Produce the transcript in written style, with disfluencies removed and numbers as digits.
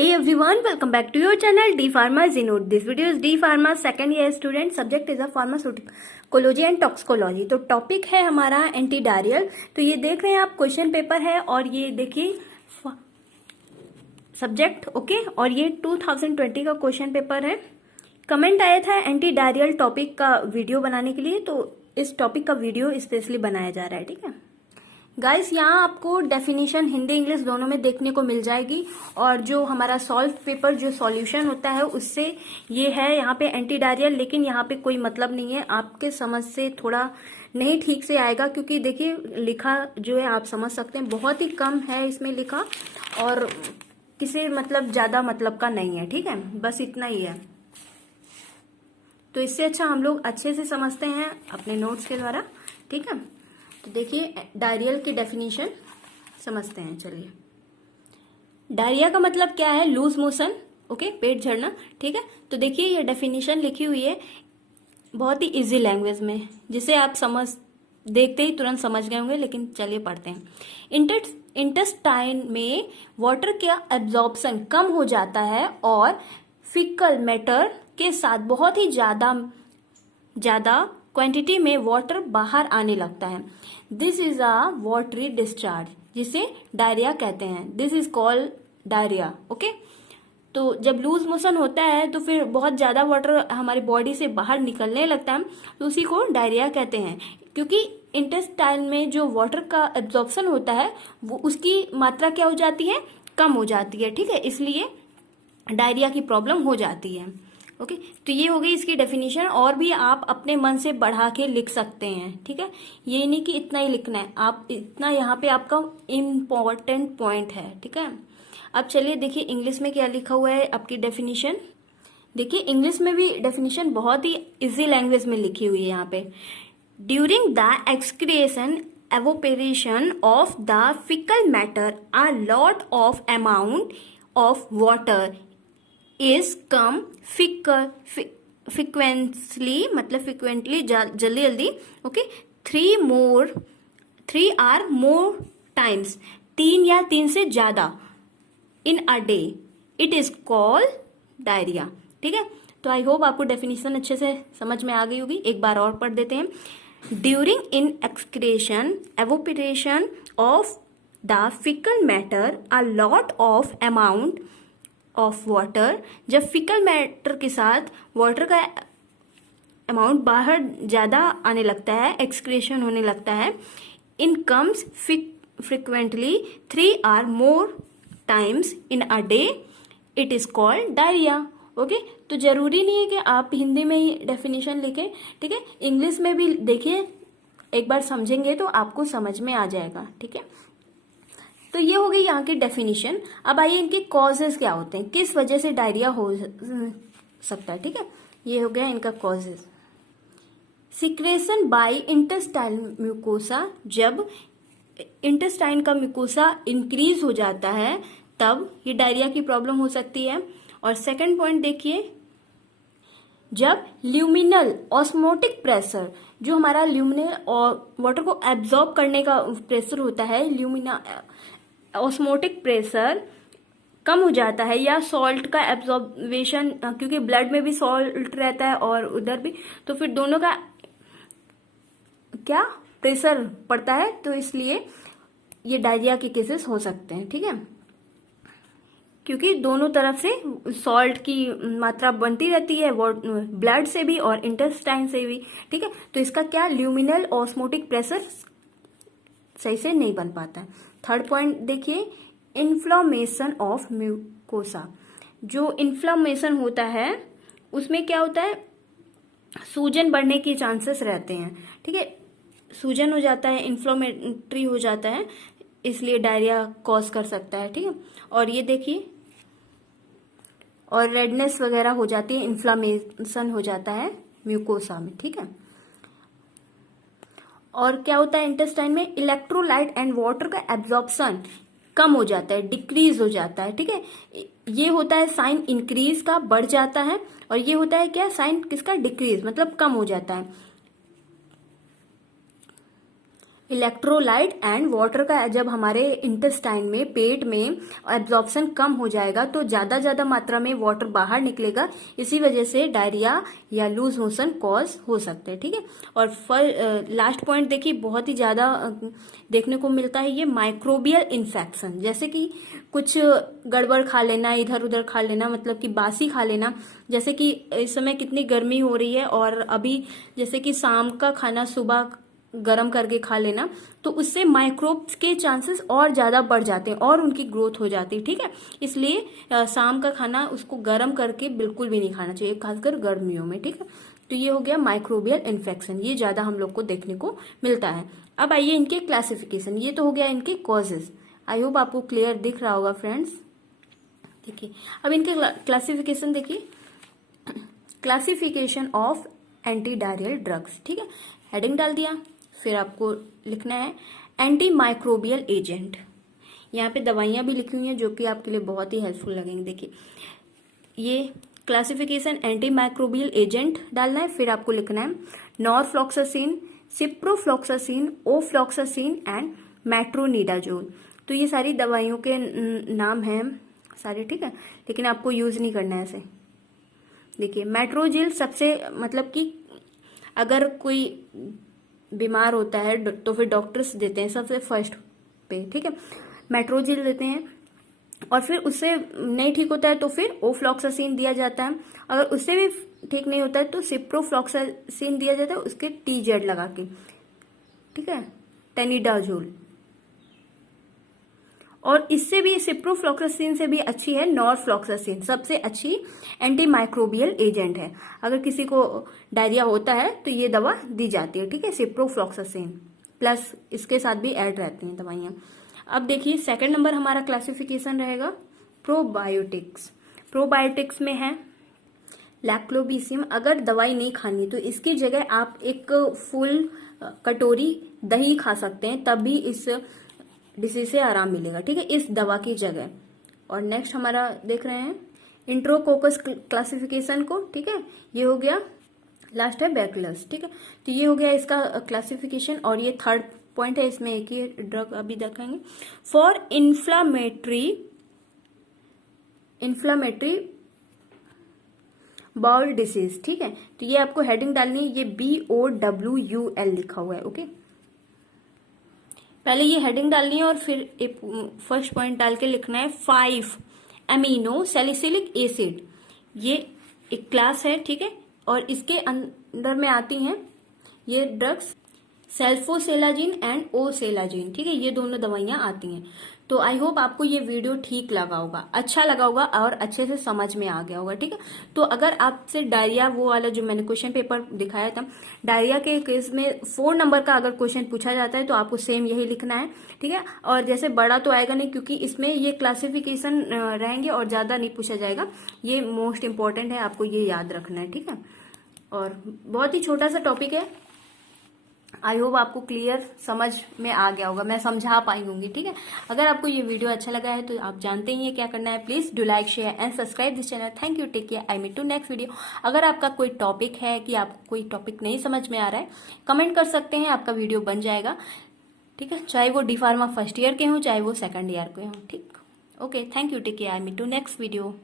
Hey everyone, welcome back to your channel D Pharma Zinode. This video is D Pharma second year student. Subject is a pharmacology and toxicology. तो topic है हमारा anti diarrhoeal. तो ये देख रहे हैं आप क्वेश्चन पेपर है और ये देखिए सब्जेक्ट ओके और ये 2020 का क्वेश्चन पेपर है. कमेंट आया था एंटी डायरियल टॉपिक का वीडियो बनाने के लिए, तो इस टॉपिक का वीडियो स्पेशली बनाया जा रहा है. ठीक है गाइस, यहाँ आपको डेफिनेशन हिंदी इंग्लिश दोनों में देखने को मिल जाएगी और जो हमारा सॉल्व पेपर जो सॉल्यूशन होता है उससे ये है यहाँ पे एंटी डायरियल, लेकिन यहाँ पे कोई मतलब नहीं है. आपके समझ से थोड़ा नहीं ठीक से आएगा क्योंकि देखिए लिखा जो है आप समझ सकते हैं बहुत ही कम है इसमें लिखा और किसी मतलब ज्यादा मतलब का नहीं है. ठीक है, बस इतना ही है. तो इससे अच्छा हम लोग अच्छे से समझते हैं अपने नोट्स के द्वारा. ठीक है, तो देखिए डायरियल की डेफिनेशन समझते हैं. चलिए, डायरिया का मतलब क्या है? Loose motion. ओके, पेट झड़ना. ठीक है, तो देखिए ये डेफिनेशन लिखी हुई है बहुत ही इजी लैंग्वेज में, जिसे आप समझ देखते ही तुरंत समझ गए होंगे. लेकिन चलिए पढ़ते हैं. इंटेस्टाइन में वाटर का एब्जॉर्प्शन कम हो जाता है और फीकल मैटर के साथ बहुत ही ज्यादा क्वांटिटी में वाटर बाहर आने लगता है. This is a watery discharge, जिसे डायरिया कहते हैं. This is called diarrhoea. Okay, तो जब लूज मोशन होता है तो फिर बहुत ज्यादा वाटर हमारी बॉडी से बाहर निकलने लगता है, तो उसी को डायरिया कहते हैं. क्योंकि इंटेस्टाइन में जो वाटर का एब्जॉर्प्शन होता है वो उसकी मात्रा क्या हो जाती है? कम हो जाती है. ठीक है, इसलिए डायरिया की प्रॉब्लम हो जाती है. ओके, तो ये हो गई इसकी डेफिनेशन. और भी आप अपने मन से बढ़ा के लिख सकते हैं. ठीक है, ये नहीं कि इतना ही लिखना है, आप इतना यहाँ पे आपका इम्पोर्टेंट पॉइंट है. ठीक है, अब चलिए देखिए इंग्लिश में क्या लिखा हुआ है आपकी डेफिनेशन. देखिए इंग्लिश में भी डेफिनेशन बहुत ही इजी लैंग्वेज में लिखी हुई है यहाँ पे. During the excretion evaporation of the faecal matter a lot of amount of water is come frequently, मतलब फ्रिक्वेंटली जल्दी जल्दी. ओके, 3 आर मोर टाइम्स, 3 या 3 से ज्यादा in a day. It is called diarrhoea. ठीक है, तो आई होप आपको डेफिनेशन अच्छे से समझ में आ गई होगी. एक बार और पढ़ देते हैं. During in excretion evaporation of the faecal matter a lot of amount of water, जब फिकल मैटर के साथ वाटर का अमाउंट बाहर ज्यादा आने लगता है, एक्सक्रेशन होने लगता है. In comes frequently 3 or more times in a day. It is called diarrhoea. Okay, तो जरूरी नहीं है कि आप हिंदी में ही डेफिनेशन लिखें. ठीक है, इंग्लिश में भी देखिए, एक बार समझेंगे तो आपको समझ में आ जाएगा. ठीक है, तो ये हो गई यहाँ की डेफिनेशन. अब आइए इनके कॉजेज क्या होते हैं, किस वजह से डायरिया हो सकता है. ठीक है, ये हो गया इनका causes. Secretion by intestine mucosa, जब इंटेस्टाइन का म्यूकोसा इंक्रीज हो जाता है तब ये डायरिया की प्रॉब्लम हो सकती है. और सेकंड पॉइंट देखिए, जब ल्यूमिनल ऑस्मोटिक प्रेशर, जो हमारा ल्यूमिनल और वाटर को एब्जॉर्ब करने का प्रेशर होता है, ल्यूमिना ऑस्मोटिक प्रेशर कम हो जाता है, या सॉल्ट का एब्जॉर्बेशन, क्योंकि ब्लड में भी सॉल्ट रहता है और उधर भी, तो फिर दोनों का क्या प्रेशर पड़ता है, तो इसलिए ये डायरिया के केसेस हो सकते हैं. ठीक है, क्योंकि दोनों तरफ से सॉल्ट की मात्रा बनती रहती है, ब्लड से भी और इंटेस्टाइन से भी. ठीक है, तो इसका क्या, ल्यूमिनल ऑस्मोटिक प्रेशर सही से नहीं बन पाता है. थर्ड पॉइंट देखिए, इन्फ्लामेशन ऑफ म्यूकोसा. जो इन्फ्लामेशन होता है उसमें क्या होता है, सूजन बढ़ने के चांसेस रहते हैं. ठीक है, सूजन हो जाता है, इन्फ्लामेटरी हो जाता है, इसलिए डायरिया कॉज कर सकता है. ठीक है, और ये देखिए, और रेडनेस वगैरह हो जाती है, इन्फ्लामेशन हो जाता है म्यूकोसा में. ठीक है, और क्या होता है इंटेस्टाइन में, इलेक्ट्रोलाइट एंड वाटर का एब्जॉर्प्शन कम हो जाता है, डिक्रीज हो जाता है. ठीक है, ये होता है साइन इंक्रीज का, बढ़ जाता है, और ये होता है क्या, साइन किसका, डिक्रीज, मतलब कम हो जाता है. इलेक्ट्रोलाइट एंड वाटर का जब हमारे इंटेस्टाइन में, पेट में एब्जॉर्प्शन कम हो जाएगा तो ज्यादा मात्रा में वाटर बाहर निकलेगा, इसी वजह से डायरिया या लूज मोशन कॉज हो सकते हैं। ठीक है, और लास्ट पॉइंट देखिए, बहुत ही ज्यादा देखने को मिलता है ये माइक्रोबियल इन्फेक्शन, जैसे कि कुछ गड़बड़ खा लेना, इधर उधर खा लेना, मतलब कि बासी खा लेना, जैसे कि इस समय कितनी गर्मी हो रही है और अभी जैसे कि शाम का खाना सुबह गरम करके खा लेना, तो उससे माइक्रोब्स के चांसेस और ज्यादा बढ़ जाते हैं और उनकी ग्रोथ हो जाती है। ठीक है, इसलिए शाम का खाना उसको गरम करके बिल्कुल भी नहीं खाना चाहिए, खासकर गर्मियों में। ठीक है, तो ये हो गया माइक्रोबियल इन्फेक्शन, ये ज्यादा हम लोग को देखने को मिलता है। अब आइए इनके क्लासिफिकेशन, ये तो हो गया इनके कॉजेज। आई होप आपको क्लियर दिख रहा होगा फ्रेंड्स। देखिए अब इनके क्लासिफिकेशन देखिए, classification of anti diarrhoeal drugs. ठीक है, हेडिंग डाल दिया, फिर आपको लिखना है एंटी माइक्रोबियल एजेंट। यहाँ पे दवाइयां भी लिखी हुई हैं जो कि आपके लिए बहुत ही हेल्पफुल लगेंगे। देखिए ये क्लासिफिकेशन एंटी माइक्रोबियल एजेंट डालना है, फिर आपको लिखना है norfloxacin, ciprofloxacin, ofloxacin and metronidazole. तो ये सारी दवाइयों के नाम हैं सारे। ठीक है, लेकिन आपको यूज नहीं करना है ऐसे। देखिए मेट्रोजिल सबसे, मतलब कि अगर कोई बीमार होता है तो फिर डॉक्टर्स देते हैं सबसे फर्स्ट पे। ठीक है, मेट्रोजिल देते हैं, और फिर उससे नहीं ठीक होता है तो फिर ओफ्लॉक्सासिन दिया जाता है। अगर उससे भी ठीक नहीं होता है तो सिप्रोफ्लॉक्सासिन दिया जाता है, उसके TZ लगा के। ठीक है, टेनिडाजोल। और इससे भी, सिप्रोफ्लॉक्सासिन से भी अच्छी है नॉरफ्लॉक्सासिन, सबसे अच्छी एंटी माइक्रोबियल एजेंट है। अगर किसी को डायरिया होता है तो ये दवा दी जाती है। ठीक है, सिप्रोफ्लॉक्सासिन प्लस इसके साथ भी ऐड रहती हैं दवाइयां। अब देखिए सेकंड नंबर हमारा क्लासिफिकेशन रहेगा प्रोबायोटिक्स। प्रोबायोटिक्स में है लैक्टोबेसियम। अगर दवाई नहीं खानी तो इसकी जगह आप एक फुल कटोरी दही खा सकते हैं, तब भी इस डिसीज से आराम मिलेगा। ठीक है, इस दवा की जगह। और नेक्स्ट हमारा देख रहे हैं इंट्रोकोकस क्लासिफिकेशन को। ठीक है, ये हो गया, लास्ट है बैक्लस। ठीक है, तो ये हो गया इसका क्लासिफिकेशन। और ये थर्ड पॉइंट है, इसमें एक ही ड्रग अभी देखेंगे, फॉर इन्फ्लामेटरी बाउल डिसीज। ठीक है, तो ये आपको हेडिंग डालनी है, ये BOWUL लिखा हुआ है। ओके, पहले ये हेडिंग डालनी है और फिर एक फर्स्ट पॉइंट डाल के लिखना है 5 एमिनो सैलिसिलिक एसिड। ये एक क्लास है। ठीक है, और इसके अंदर में आती हैं ये ड्रग्स सेल्फोसेलाजिन एंड ओसेलाजिन। ठीक है, ये दोनों दवाइयां आती हैं। तो आई होप आपको ये वीडियो ठीक लगा होगा, अच्छा लगा होगा और अच्छे से समझ में आ गया होगा। ठीक है, तो अगर आपसे डायरिया, वो वाला जो मैंने क्वेश्चन पेपर दिखाया था, डायरिया के केस में 4 नंबर का अगर क्वेश्चन पूछा जाता है तो आपको सेम यही लिखना है। ठीक है, और जैसे बड़ा तो आएगा नहीं क्योंकि इसमें ये क्लासिफिकेशन रहेंगे और ज्यादा नहीं पूछा जाएगा। ये मोस्ट इंपॉर्टेंट है, आपको ये याद रखना है। ठीक है, और बहुत ही छोटा सा टॉपिक है। आई होप आपको क्लियर समझ में आ गया होगा, मैं समझा पाई होंगी। ठीक है, अगर आपको ये वीडियो अच्छा लगा है तो आप जानते ही हैं क्या करना है। Please do like, share and subscribe this channel. Thank you, take care, I meet to next video. अगर आपका कोई टॉपिक है कि आपको कोई टॉपिक नहीं समझ में आ रहा है, कमेंट कर सकते हैं, आपका वीडियो बन जाएगा। ठीक है, चाहे वो D Pharma फर्स्ट ईयर के हों, चाहे वो सेकंड ईयर के हों। ठीक, okay, thank you, take care, I meet to next video.